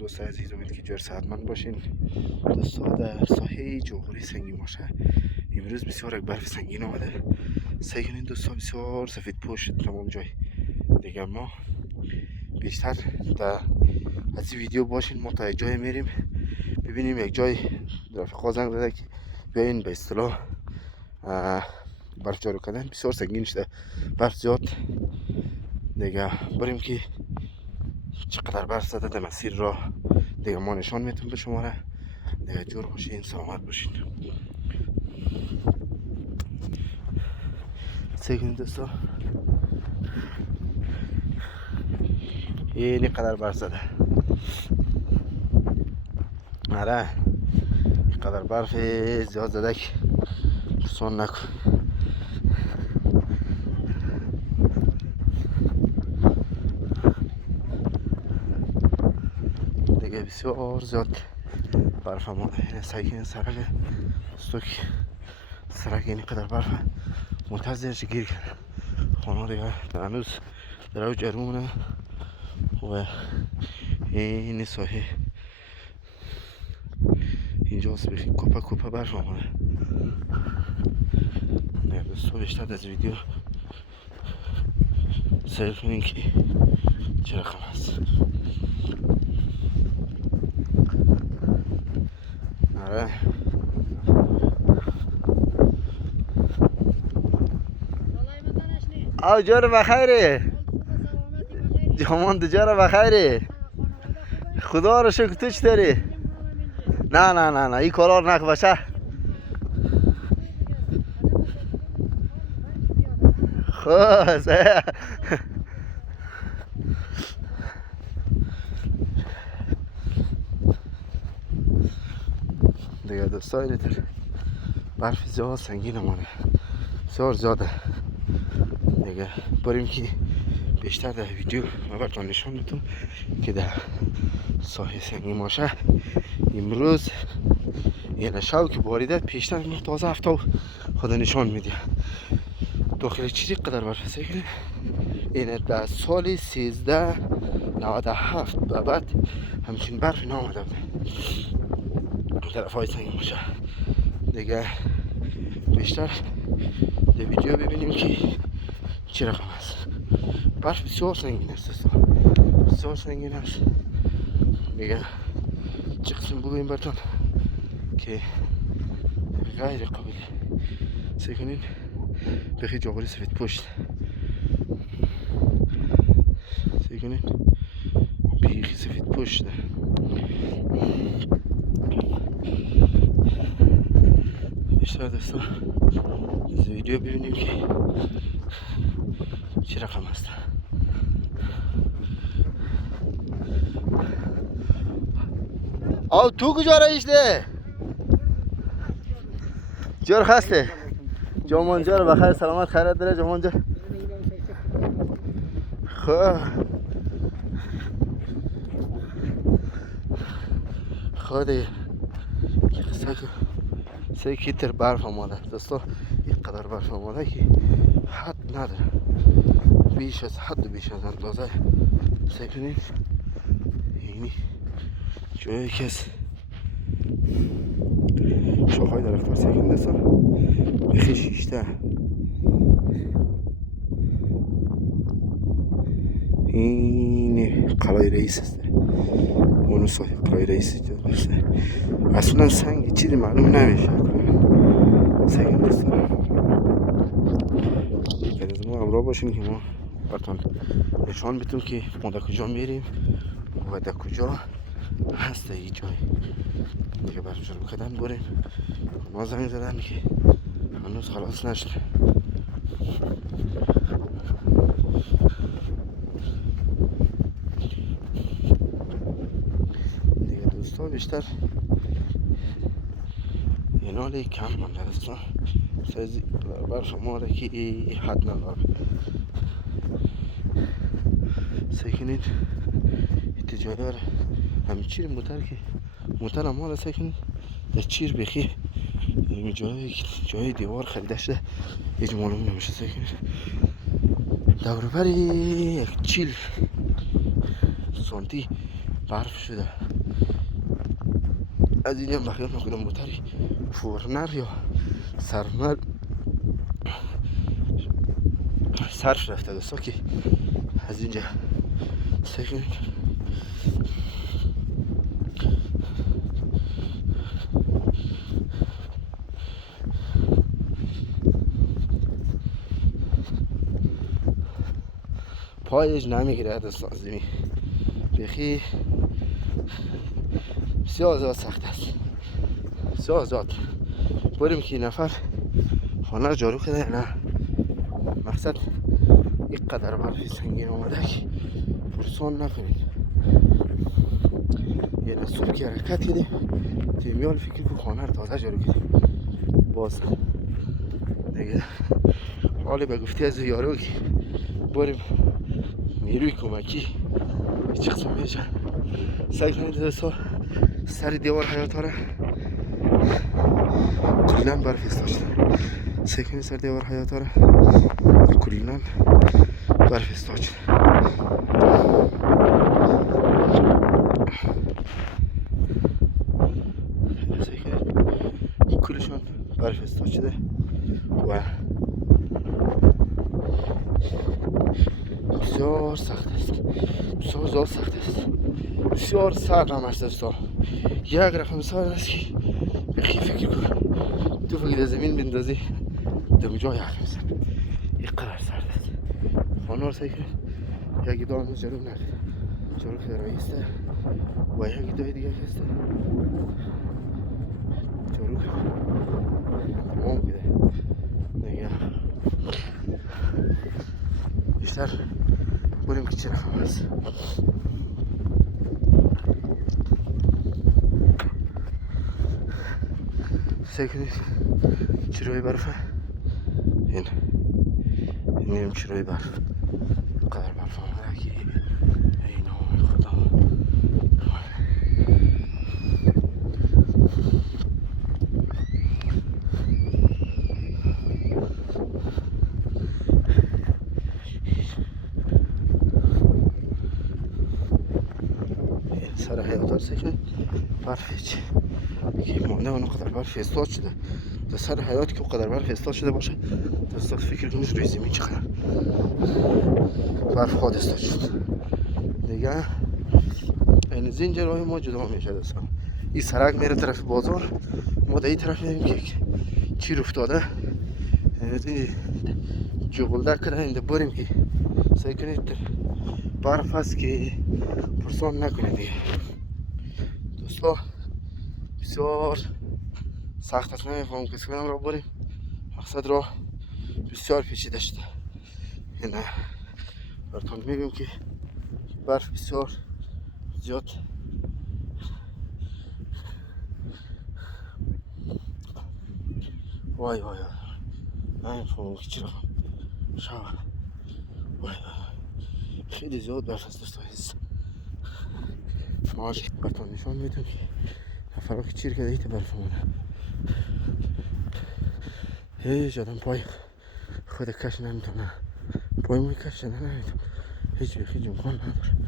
دوست عزیز امید که جور صحتمند باشین. دوستا در ساحه جوهری سنگی ماشه امروز بسیار یک برف سنگین آمده. سعی کنین دوستا بسیار سفید پوش تمام جای دیگه. ما بیشتر در از این ویدیو باشین. ما تا یک جای میریم ببینیم یک جای رفیقا زنگ زده که بیاین به اصطلاح برف جارو کردن. بسیار سنگین شده برف زیاد دیگه. بریم که چقدر برف زده در مسیر راه دیگه ما نشان میتونم به شما را. دیگه جور باشین، سلامت باشین. سیگین دوستا اینی قدر برف زده. آره این قدر برف زیاد زده که سون نکن. دیگه بسیار زیاد برف آمده. سیگین سرک دوستا که سرک اینی قدر برف منتظرش گیر کرد. خانه دیگه هنوز در او جرمونه و این ساحه اینجاست. بخی کوپه برف آمده. دوستا بیشتر از ویدیو سیر کنین که چه رقم هست. آره او جور بخیره جامان جور بخیره. خدا رو شکر. تو چطوری؟ نه این کارا رو نکن باشه. خواه دیگه دوستای دیگر برف زیاد سنگین آمده. بسیار زیاده دیگه. بریم که بیشتر در ویدیو ما براتون نشان میدم که در ساحه سنگی ماشه امروز یعنی شو که باریده پیشتر ما تازه هفته خود نشان میده. داخل چیزی قدر برف سنگینه. این در سال 1397 به بعد همچین برف نامده بود طرف های سنگی ماشه دیگه. بیشتر در ویدیو ببینیم که چی رقم است. برف بسیار سنگین است. بسیار سنگین است دیگه. چه قسم بگویم براتون که غیر قابل. سعی کنین بخی جاغوری سفید پشت. سعی کنین بیخی سفید پشت. بیشتر دوستا از ویدیو ببینیم که چه رقم هست. او تو کجا رایشته؟ جور خسته جامان جور بخیر سلامت خیرت داره جامان جور. خودی سه کیتر برف آماده دوستا. این قدر برف آماده که حد نداره. بیش از حد و بیش از اندازه. سعی کنید اینی جایی که از شاخهای درخت‌ها سعی کنید دوستا بخی شیشته. این قلعه رئیس است. اونو صاحب قلعه رئیس جاست. اصلا سنگ چیزی معلوم نمیشه. سنگ دوستا از ما همراه باشین که ما براتون نشان بدیم که ما در کجا میریم و در کجا هست این جای دیگه. برای جرم کردن بریم. ما زنگ زدن که هنوز خلاص نشده. دیگه دوستا بیشتر اینالی کم مانده دوستا. سایزی برف آماده که حد نداره. سعی کنید اتجاهی ها همین چیر موتر که موتر آماده. سعی کنید در چیر بخی این جای دیوار خریده شده هیچ معلوم نمیشه. سعی کنید دور بری یک 40 سانتی برف شده. از اینجا بخیال میکنم موتری فورنر یا سرمر صرف رفته دوستا که از اینجا سکنید پایش نمیگیره دوستان زمین بخی بسیار زیاد سخت است بسیار زیاد بریم که نفر خانه رو جارو کنه یا نه مقصد یک قدر برفی سنگین آمده که پرسان نکنید یه نصور که حرکت کردیم تیمیال فکر که خانه رو تازه جارو کردیم باز دیگه حالی به گفتی از یارو که بریم نیروی کمکی هیچ قسم میشه سعی کنید دوستا سر دیوار حیات ها را کلن برف استاشته سعی کنید سر دیوار حیات ها را کلن برف استاشته سعی کنید کلشان برف استاشته و بسیار سخت است بسیار زیاد سخت است بسیار سرد هم است دوستا یک رقم سرد است که بخی فکر کن تو فکر زمین بندازی دم جا یک میزن یک قرار سرد است خانه رو سعی کنید یک دو هنوز جلو نرد جلو که رایسته و یک دوی دیگه هسته جلو که تمام بوده دیگه بیشتر بریم که چه رقم هست سعی کنید چروی برفه این چروی برف قدر برف آمده که ای نام خدا سر حیات ها سعی کنید برف هیچ که مانده اونو قدر برف استاد شده در سر حیات که قدر برف استاد شده باشه دوستا فکر کنید روی زمین چقدر برف خود استاد شد دیگه این زنجیر های ما جدا میشه دوستا این سرک میره طرف بازار ما در این طرف میریم که چیر افتاده جغلده کرده اینده بریم که سعی کنید برف هست که پرسان نکنید دیگه دوستا بسیار سخت است نمیفهم کسی کنم را بریم مقصد را بسیار پیچیده شده اینه براتون میگم که برف بسیار زیاد وای وای وای نمیفهمم که چرا شود وای وای خیلی زیاد برف است دوستا ماجی براتون نشان میدم که نفرها که چیر کرده ایت برف مونه هیچ آدم پای خود کش نمیتونه پای موی کش نمیتونه هیچ امکان نداره